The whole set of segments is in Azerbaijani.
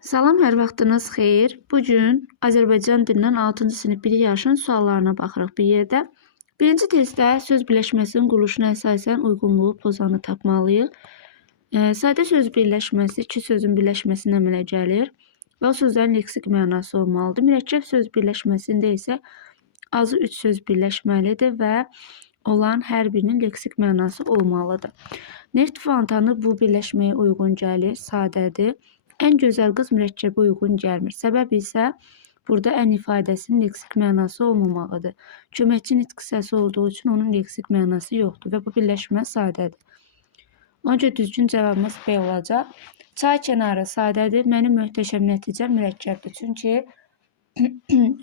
Salam, hər vaxtınız xeyir. Bugün Azərbaycan dilindən 6-cı sinif 1 yaşın suallarına baxırıq bir yerdə. Birinci testdə söz birləşməsinin quruluşuna əsasən uyğunluğu pozanı tapmalıyıq. Sadə söz birləşməsi iki sözün birləşməsindən əmələ gəlir və o sözlərin leksik mənası olmalıdır. Mürəkkəb söz birləşməsində isə azı 3 söz birləşməlidir və olan hər birinin leksik mənası olmalıdır. Neft fontanı bu birləşməyə uyğun gəlir, sadədir. Ən gözəl qız mürəkkəbə uyğun gəlmir. Səbəb isə burada ən ifadəsinin leksik mənası olmamağıdır. Köməkçi nitq səsi olduğu üçün onun leksik mənası yoxdur və bu birləşmə sadədir. Ona görə düzgün cavabımız B olacaq. Çay kənarı sadədir. Mənim möhtəşəm nəticəm mürəkkəbdir. Çünki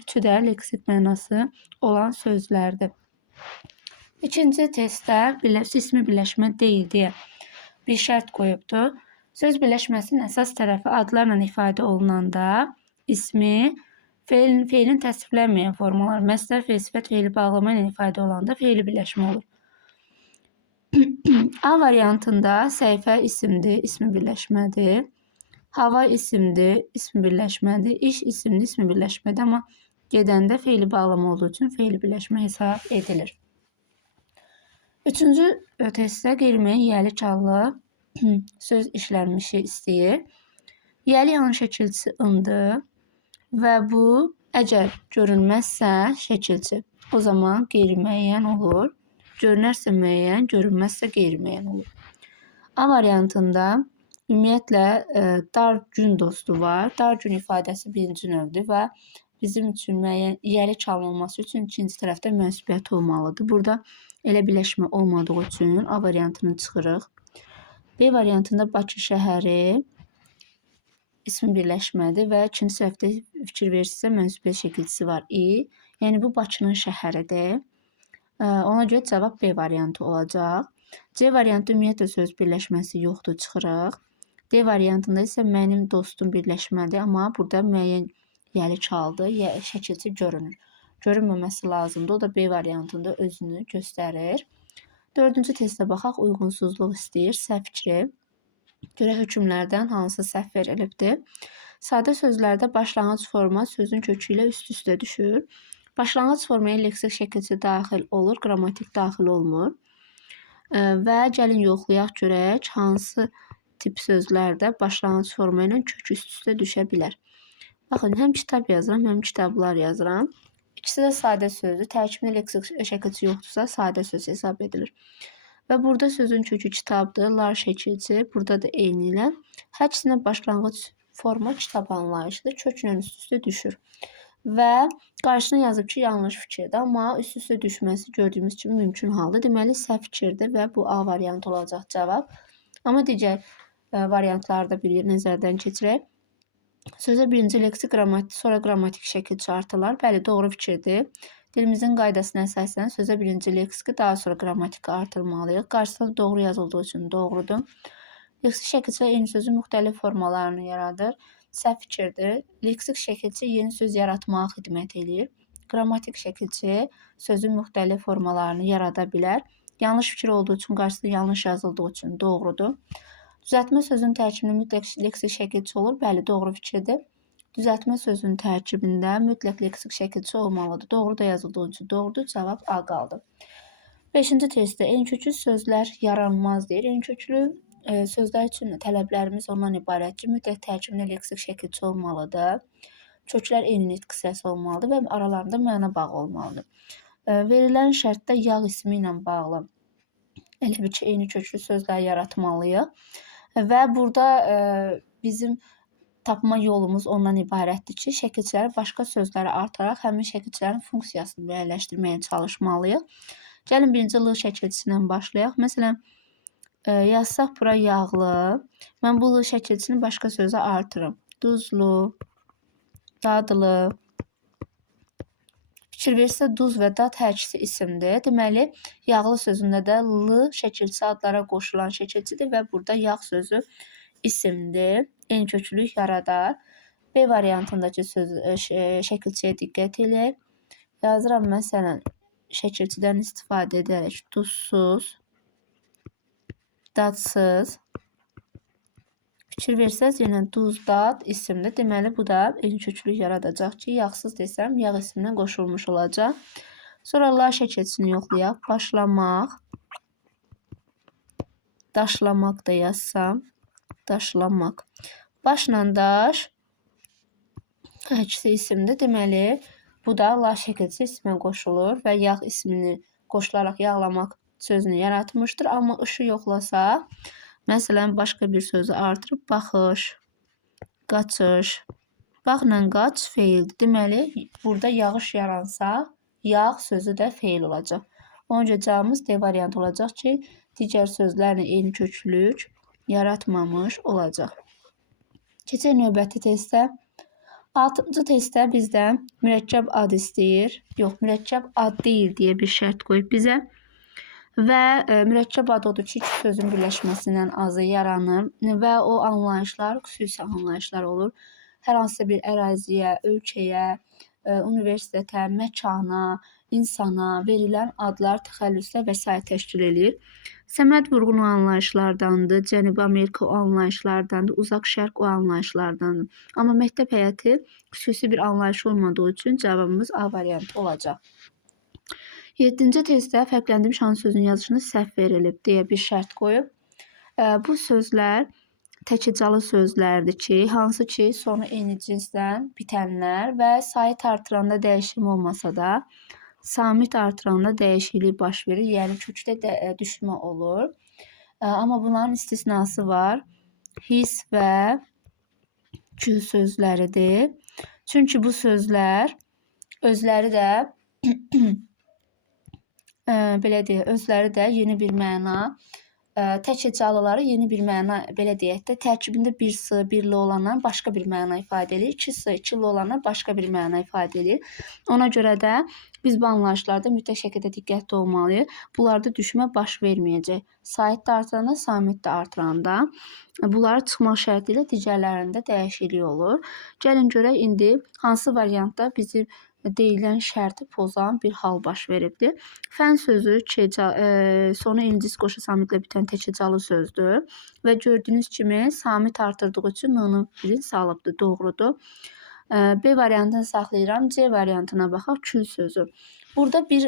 üçü də leksik mənası olan sözlərdir. İkinci testdə ismi birləşmə deyil deyə bir şərt qoyubdur. Söz birləşməsinin əsas tərəfi adlarla ifadə olunanda ismi, feilin təsriflənməyən formalar, məsdər, feil, sifət, feili bağlama ilə ifadə olanda feili birləşmə olur. A variantında səhifə isimdir, ismi birləşmədir. Hava isimdir, ismi birləşmədir. İş isimdir, ismi birləşmədir. Amma gedəndə feili bağlama olduğu üçün feili birləşmə hesab edilir. Üçüncü testdə qeyri-müəyyən yiyəli çallı söz işlənmişi istəyir. Yiyəli yan şəkilçisi ındır və bu əgər görünməzsə şəkilçi, o zaman qeyri-müəyyən olur. Görünərsə müəyyən, görünməzsə qeyri-müəyyən olur. A variantında ümumiyyətlə dar gün dostu var. Dar gün ifadəsi birinci növdür və bizim üçün müəyyən yiyəli çalma olması üçün ikinci tərəfdə mənsubiyyət olmalıdır. Burada elə birləşmə olmadığı üçün A variantını çıxırıq. B variantında Bakı şəhəri ismi birləşmədir və ikinci səhvdə fikir verirsinizsə mənsubiyyət şəkilçisi var I. Yəni bu Bakının şəhəridir. Ona görə cavab B variantı olacaq. C variantı ümumiyyətlə söz birləşməsi yoxdur, çıxırıq. D variantında isə mənim dostum birləşmədir, amma burada müəyyən yiyəli çaldı, şəkilçi görünür. Görünməməsi lazımdır. O da B variantında özünü göstərir. Dördüncü testə baxaq. Uyğunsuzluq istəyir. Səhv fikri. Görək hökmlərdən hansı səhv verilibdir. Sadə sözlərdə başlanğıc forma sözün kökü ilə üst-üstə düşür. Başlanğıc formaya leksik şəkilçi daxil olur, qrammatik daxil olmur. Və gəlin yoxlayaq görək hansı tip sözlərdə başlanğıc forma ilə kök üst-üstə düşə bilər. Baxın, həm kitab yazıram, həm kitablar yazıram. İkisi də sadə sözdür. Tərkibində leksik şəkilçi yoxdursa sadə söz hesab edilir. Və burada sözün kökü kitabdır, lar şəkilçi. Burada da eyni ilə. Hər ikisinə başlanğıc forma kitab anlayışıdır. Köklə üst-üstə düşür. Və qarşısına yazıb ki, yanlış fikirdir. Amma üst-üstə düşməsi gördüyümüz kimi mümkün haldır. Deməli, səhv fikirdir və bu A variantı olacaq cavab. Amma digər variantları da bir nəzərdən keçirək. Sözə birinci leksik qrammatik, sonra qrammatik şəkilçi artılar. Bəli, doğru fikirdir. Dilimizin qaydasına əsasən sözə birinci leksiki, daha sonra qrammatiki artırmalıyıq. Qarşısında doğru yazıldığı üçün doğrudur. Leksik şəkilçilər eyni sözün müxtəlif formalarını yaradır. Səhv fikirdir. Leksik şəkilçi yeni söz yaratmağa xidmət edir. Qrammatik şəkilçi sözün müxtəlif formalarını yarada bilər. Yanlış fikir olduğu üçün, qarşısında yanlış yazıldığı üçün doğrudur. Düzəltmə sözün tərkibində mütləq leksik şəkilçi olur. Bəli, doğru fikirdir. Düzəltmə sözün tərkibində mütləq leksik şəkilçi olmalıdır. Doğru da yazıldığı üçün doğrudur. Cavab A qaldı. 5-ci testdə enköklü sözlər yaranmaz deyir. Enköklü sözlər üçün tələblərimiz ondan ibarət ki, mütləq tərkibində leksik şəkilçi olmalıdır. Köklər eyni nitq səsi olmalıdır və aralarında məna bağı olmalıdır. Verilən şərtdə yağ ismi ilə bağlı elə bir ki, eyni köklü sözlər yaratmalıyıq. Və burada bizim tapma yolumuz ondan ibarətdir ki, şəkilçiləri başqa sözlərə artıraraq həmin şəkilçilərin funksiyasını müəyyənləşdirməyə çalışmalıyıq. Gəlin birinci L şəkilçisindən başlayaq. Məsələn, yazsaq bura yağlı. Mən bu L şəkilçisini başqa sözə artırım. Duzlu, dadlı. Fikir verirsə, duz və dad hər ikisi isimdir. Deməli, yağlı sözündə də L şəkilçisi adlara qoşulan şəkilçidir və burada yağ sözü isimdir. Eyni köklülük yaradar. B variantındakı şəkilçiyə diqqət edək. Yazıram məsələn, şəkilçidən istifadə edərək duzsuz, dadsız. Fikir versəz yenə duz, dad isimdir. Deməli bu da eyni köklülük yaradacaq ki, yağsız desəm yağ isminə qoşulmuş olacaq. Sonra la şəkilçisini yoxlayaq. Başlamaq. Daşlamaq da yazsam. Daşlamaq. Başla daş. Həçsi isimdir. Deməli bu da la şəkilçisi ismə qoşulur və yağ ismini qoşularaq yağlamaq sözünü yaratmışdır. Amma ışı yoxlasaq, məsələn, başqa bir sözü artırıb baxış, qaçış. Baxla qaç feildir. Deməli, burada yağış yaransa, yağ sözü də feil olacaq. Ona görə cavabımız D variantı olacaq ki, digər sözlərlə eyni köklülük yaratmamış olacaq. Keçək növbəti testə. 6-cı testdə bizdən mürəkkəb ad istəyir. Yox, mürəkkəb ad deyil deyə bir şərt qoyub bizə. Və mürəkkəb ad odur ki, iki sözün birləşməsindən azı yaranır və o anlayışlar xüsusi anlayışlar olur. Hər hansısa bir əraziyə, ölkəyə, universitetə, məkana, insana verilən adlar təxəllüslə və s. təşkil edir. Səməd Vurğun o anlayışlardandır, Cənubi Amerika o anlayışlardandır, Uzaq Şərq o anlayışlardandır. Amma məktəb həyatı xüsusi bir anlayış olmadığı üçün cavabımız A variantı olacaq. 7-ci testdə fərqləndirilmiş hansı sözün yazışını səhv verilib deyə bir şərt qoyub. Bu sözlər təkicalı sözlərdir ki, hansı ki sonu eyni cinsdən bitənlər və sayit artıranda dəyişim olmasa da, samit artıranda dəyişiklik baş verir, yəni kökdə düşmə olur. Amma bunların istisnası var. His və kül sözləridir. Çünki bu sözlər özləri də belə deyək, özləri də yeni bir məna, təkicalıları yeni bir məna, belə deyək də, tərkibində bir s, birli olanlar başqa bir məna ifadə edir. 2 s, ikili olanlar başqa bir məna ifadə edir. Ona görə də biz bu anlayışlarda mütləq şəkildə diqqətli olmalıyıq. Bunlarda düşmə baş verməyəcək. Sayit də artıranda, samit də artıranda. Bunları çıxmaq şərti ilə digərlərində dəyişiklik olur. Gəlin görək indi hansı variantda bizim deyilən şərti pozan bir hal baş veribdir. Fən sözü sonu incis qoşu samitlə bitən təkicalı sözdür və gördüyünüz kimi samit artırdığı üçün n-nı birin salıbdır, doğrudur. B variantını saxlayıram, C variantına baxaq, kül sözü. Burada bir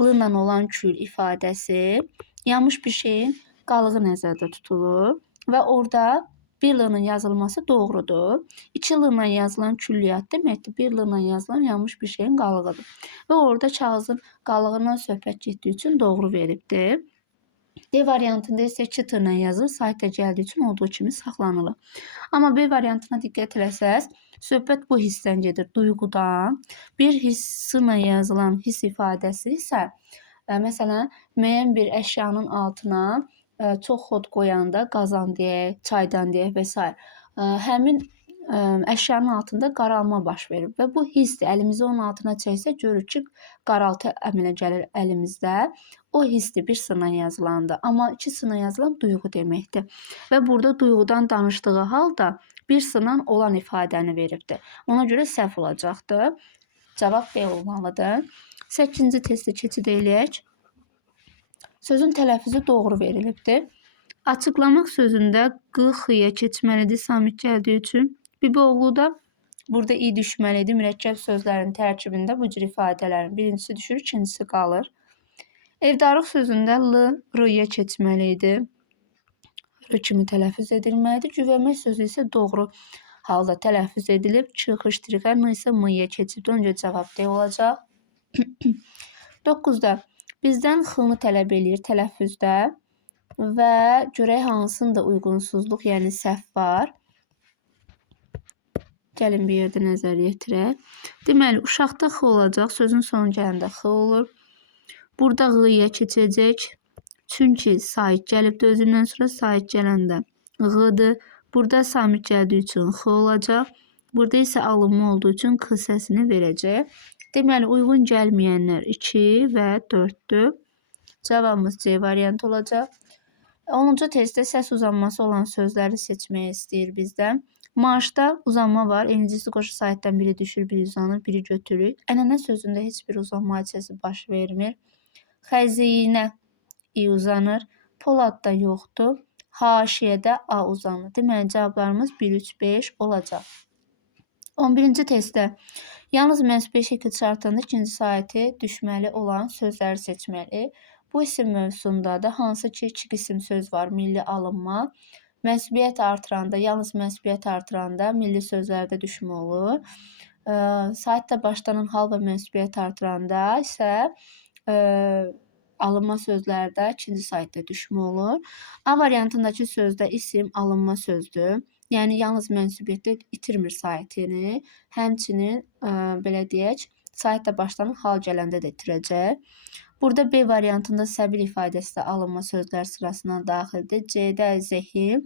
l-la olan kül ifadəsi yanmış bir şeyin qalığı nəzərdə tutulur və orada bir l-nın yazılması doğrudur. 2 l-la yazılan külliyyat deməkdir. 1 l-la yazılan yanmış bir şeyin qalığıdır. Və orada kağızın qalığından söhbət getdiyi üçün doğru veribdir. D variantında isə 2 t-la yazılır, saytda gəldiyi üçün olduğu kimi saxlanılır. Amma B variantına diqqət eləsəz, söhbət bu hissdən gedir, duyğudan. Bir hissi-la yazılan hiss ifadəsi isə, məsələn, müəyyən bir əşyanın altına çox xod qoyanda qazan deyək, çaydan deyək və s. Həmin əşyanın altında qaralma baş verir və bu hissdir. Əlimizi onun altına çəksək görürük ki, qaraltı əmələ gəlir əlimizdə. O hissdir bir s-la yazılanda. Amma 2 s-la yazılan duyğu deməkdir. Və burada duyğudan danışdığı halda bir s-la olan ifadəni veribdir. Ona görə səhv olacaqdır. Cavab B olmalıdır. 8-ci testi keçid eləyək. Sözün tələffüzü doğru verilibdir. Açıqlamaq sözündə q, x-ya keçməlidir samit gəldiyi üçün. Biboğlu da burada i düşməlidir. Mürəkkəb sözlərin tərkibində bu cür ifadələrin birincisi düşür, ikincisi qalır. Evdarlıq sözündə l, r-ya keçməlidir. R kimi tələffüz edilməlidir. Güvənmək sözü isə doğru halda tələffüz edilib. Ç, x, ştrixə, n isə m-ya keçibdir. Öncə cavab D olacaq. 9-da bizdən x-nı tələb eləyir tələffüzdə və görək hansında uyğunsuzluq, yəni səhv var. Gəlin bir yerdə nəzər yetirək. Deməli, uşaqda x olacaq, sözün sonu gələndə x olur. Burada q-ya keçəcək. Çünki sait gəlibdir özündən sonra, sait gələndə q-dır. Burada samit gəldiyi üçün x olacaq. Burada isə alınma olduğu üçün k səsini verəcək. Deməli, uyğun gəlməyənlər 2 və 4-dür. Cavabımız C variantı olacaq. 10-cu testdə səs uzanması olan sözləri seçməyi istəyir bizdən. Marşda uzanma var. Eynicisi qoşu saytdan biri düşür, biri uzanır, biri götürür. Ənənə sözündə heç bir uzanma hadisəsi baş vermir. Xəzinə i uzanır. Poladda yoxdur. haşiyədə A uzanır. Deməli, cavablarımız 1, 3, 5 olacaq. 11-ci testdə yalnız mənsubiyə şəkil şartında ikinci sayəti düşməli olan sözləri seçməli. Bu isim mövzusunda da hansı ki iki qism söz var, milli alınma. Mənsubiyyət artıranda, yalnız mənsubiyyət artıranda milli sözlərdə düşmə olur. Saitlə başlanan hal və mənsubiyyət artıranda isə alınma sözlərdə ikinci saitdə düşmə olur. A variantındakı sözdə isim alınma sözdür. Yəni yalnız mənsubiyyətdə itirmir saitini. Həmçinin belə deyək, saitlə başlanan hal gələndə də itirəcək. Burada B variantında səbil ifadəsi də alınma sözlər sırasına daxildir. C-də zehim,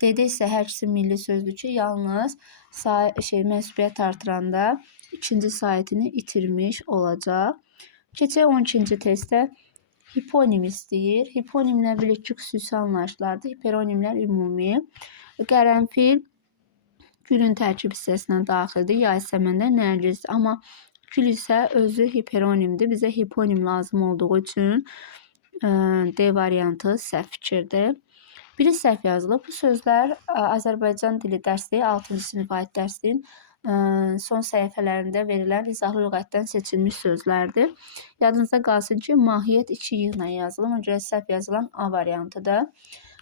D-də isə hər ikisi milli sözdür ki, yalnız mənsubiyyət artıranda ikinci saitini itirmiş olacaq. Keçək 12-ci testdə. Hiponim istəyir. Hiponimlər bilik ki, xüsusi anlayışlardır. Hiperonimlər ümumi. Qərənfil gülün tərkib hissəsinə daxildir. Yay səməndə nərgiz. Amma gül isə özü hiperonimdir. Bizə hiponim lazım olduğu üçün D variantı səhv fikirdir. Biri səhv yazılıb. Bu sözlər Azərbaycan dili dərsliyi 6-cı sinif aid dərsliyin son səhifələrində verilən izahlı lüğətdən seçilmiş sözlərdir. Yadınızda qalsın ki, mahiyyət 2 yığla yazılır. Ona görə səhv yazılan A variantıdır.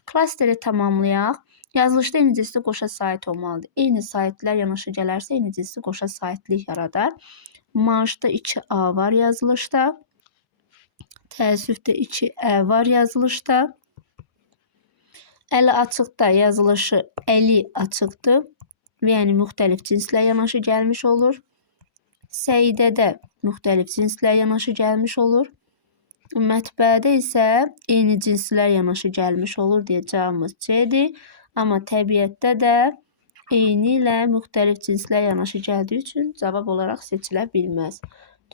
Klasteri tamamlayaq. Yazılışda eyni cinsli qoşa sait olmalıdır. Eyni saitlər yanaşı gələrsə eyni cinsli qoşa saitlik yaradar. Marşda 2A var yazılışda. Təəssüfdə 2Ə var yazılışda. Əli açıqda yazılışı əli açıqdır. Yəni müxtəlif cinslər yanaşı gəlmiş olur. Səidədə müxtəlif cinslər yanaşı gəlmiş olur. Mətbəədə isə eyni cinslər yanaşı gəlmiş olur deyə cavabımız C-dir. Amma təbiətdə də eyni ilə müxtəlif cinslər yanaşı gəldiyi üçün cavab olaraq seçilə bilməz.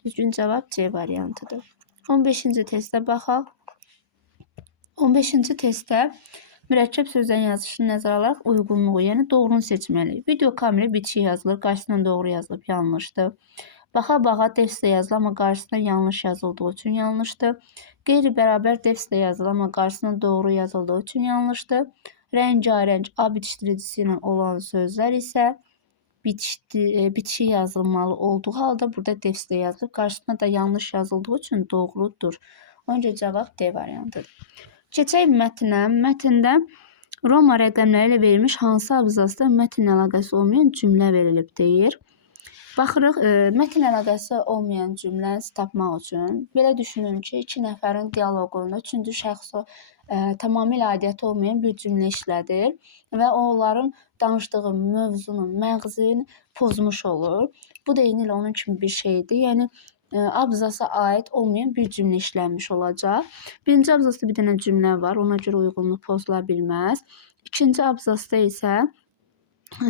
Düzgün cavab C variantıdır. 15-ci testə baxaq. 15-ci testdə mürəkkəb sözlərin yazılışını nəzərə alaraq uyğunluğu, yəni doğrunu seçməliyik. Video kamera bitişik yazılır, qarşısından doğru yazılıb yanlışdır. Baxa-baxa defslə yazılır, amma qarşısında yanlış yazıldığı üçün yanlışdır. Qeyri-bərabər defslə yazılır, amma qarşısında doğru yazıldığı üçün yanlışdır. Rəngarəng A bitişdiricisi ilə olan sözlər isə bitişik yazılmalı olduğu halda burada defslə yazılıb, qarşısında da yanlış yazıldığı üçün doğrudur. Ona görə cavab D variantıdır. Keçək mətnə. Mətndə Roma rəqəmləri ilə verilmiş hansı abzasda mətn əlaqəsi olmayan cümlə verilib deyir. Baxırıq, mətn əlaqəsi olmayan cümlə tapmaq üçün belə düşünün ki, iki nəfərin dialoqunda üçüncü şəxs tamamilə aidiyyəti olmayan bir cümlə işlədir və onların danışdığı mövzunun məğzini pozmuş olur. Bu da eyni ilə onun kimi bir şeydir. Yəni abzasa aid olmayan bir cümlə işlənmiş olacaq. Birinci abzasda bir dənə cümlə var, ona görə uyğunluq pozula bilməz. İkinci abzasda isə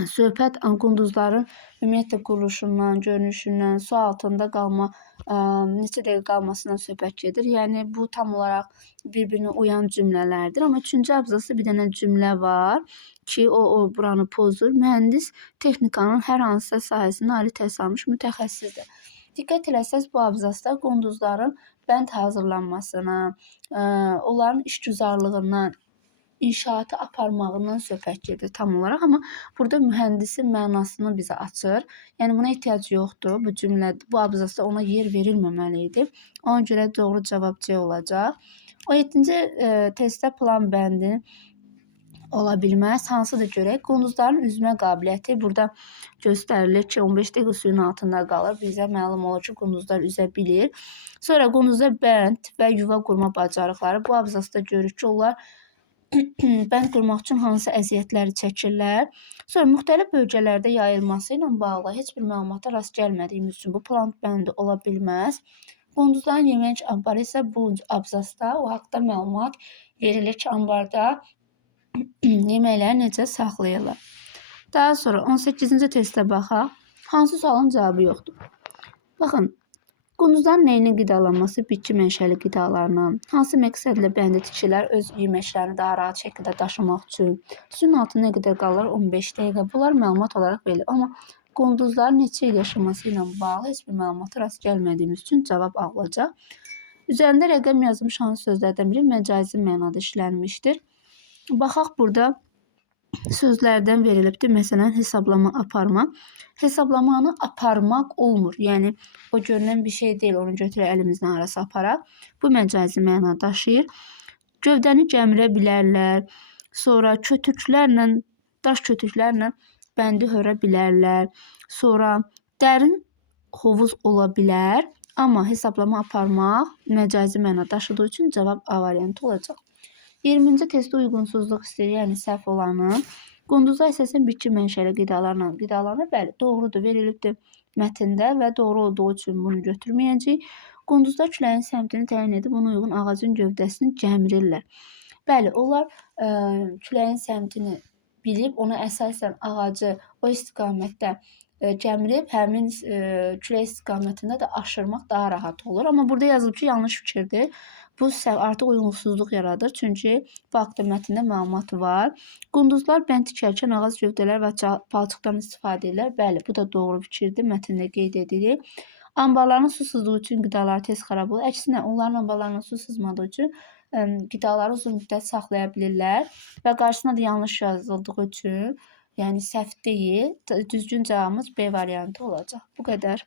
söhbət qunduzların ümumiyyətlə quruluşundan, görünüşündən, su altında qalma, neçə dəqiqə qalmasından söhbət gedir. Yəni bu tam olaraq bir-birinə uyan cümlələrdir. Amma üçüncü abzasda bir dənə cümlə var ki, o buranı pozur. Mühəndis texnikanın hər hansısa sahəsində ali təhsil almış mütəxəssisdir. Diqqət eləsəz bu abzasda qunduzların bənd hazırlanmasına, onların işgüzarlığından, inşaatı aparmağından söhbət gedir tam olaraq. Amma burada mühəndisin mənasını bizə açır. Yəni buna ehtiyac yoxdur. Bu cümlə, bu abzasda ona yer verilməməli idi. Ona görə doğru cavab C olacaq. 17-ci testdə plan bəndi ola bilməz. Hansıdır görək? Qunduzların üzmə qabiliyyəti burada göstərilir ki, 15 dəqiqə suyun altında qalır. Bizə məlum olur ki, qunduzlar üzə bilir. Sonra qunduzda bənd və yuva qurma bacarıqları. Bu abzasda görürük ki, onlar bənd qurmaq üçün hansı əziyyətləri çəkirlər. Sonra müxtəlif bölgələrdə yayılması ilə bağlı heç bir məlumata rast gəlmədiyimiz üçün bu plan bəndi ola bilməz. Qunduzların yemək ambarı isə bu abzasda o haqda məlumat verilir ki, ambarda yeməkləri necə saxlayırlar. Daha sonra 18-ci testə baxaq. Hansı sualın cavabı yoxdur? Baxın, qunduzların nəyinin qidalanması bitki mənşəli qidalarla, hansı məqsədlə bəndi tikilər öz yeməklərini daha rahat şəkildə daşımaq üçün, suyun altında nə qədər qalır 15 dəqiqə. Bunlar məlumat olaraq verilir. Amma qunduzların neçə il yaşaması ilə bağlı heç bir məlumata rast gəlmədiyimiz üçün cavab A olacaq. Üzərində rəqəm yazılmış hansı sözlərdən biri məcazi mənada işlənmişdir. Baxaq burada sözlərdən verilibdir. Məsələn, hesablama aparma. Hesablamanı aparmaq olmur. Yəni o görünən bir şey deyil. Onu götürək əlimizlə harasa aparaq. Bu məcazi məna daşıyır. Gövdəni gəmirə bilərlər. Sonra kötüklərlə, daş kötüklərlə bəndi hörə bilərlər. Sonra dərin hovuz ola bilər. Amma hesablama aparmaq məcazi məna daşıdığı üçün cavab A variantı olacaq. 20-ci testdə uyğunsuzluq istəyir, yəni səhv olanı. Qunduzlar əsasən bitki mənşəli qidalarla qidalanır. Bəli, doğrudur, verilibdir mətndə və doğru olduğu üçün bunu götürməyəcəyik. Qunduzlar küləyin səmtini təyin edib ona uyğun ağacın gövdəsini gəmirirlər. Bəli, onlar küləyin səmtini bilib ona əsasən ağacı o istiqamətdə gəmirib həmin külək istiqamətində də aşırmaq daha rahat olur. Amma burada yazılıb ki, yanlış fikirdir. Bu artıq uyğunsuzluq yaradır. Çünki bu haqda mətndə məlumat var. Qunduzlar bənd tikərkən ağac gövdələr və palçıqdan istifadə edirlər. Bəli, bu da doğru fikirdir. Mətndə qeyd edilir. Anbarların su sızdığı üçün qidalar tez xarab olur. Əksinə, onların anbarlarına su sızmadığı üçün qidaları uzun müddət saxlaya bilirlər və qarşısına da yanlış yazıldığı üçün, yəni səhv deyil, düzgün cavabımız B variantı olacaq. Bu qədər.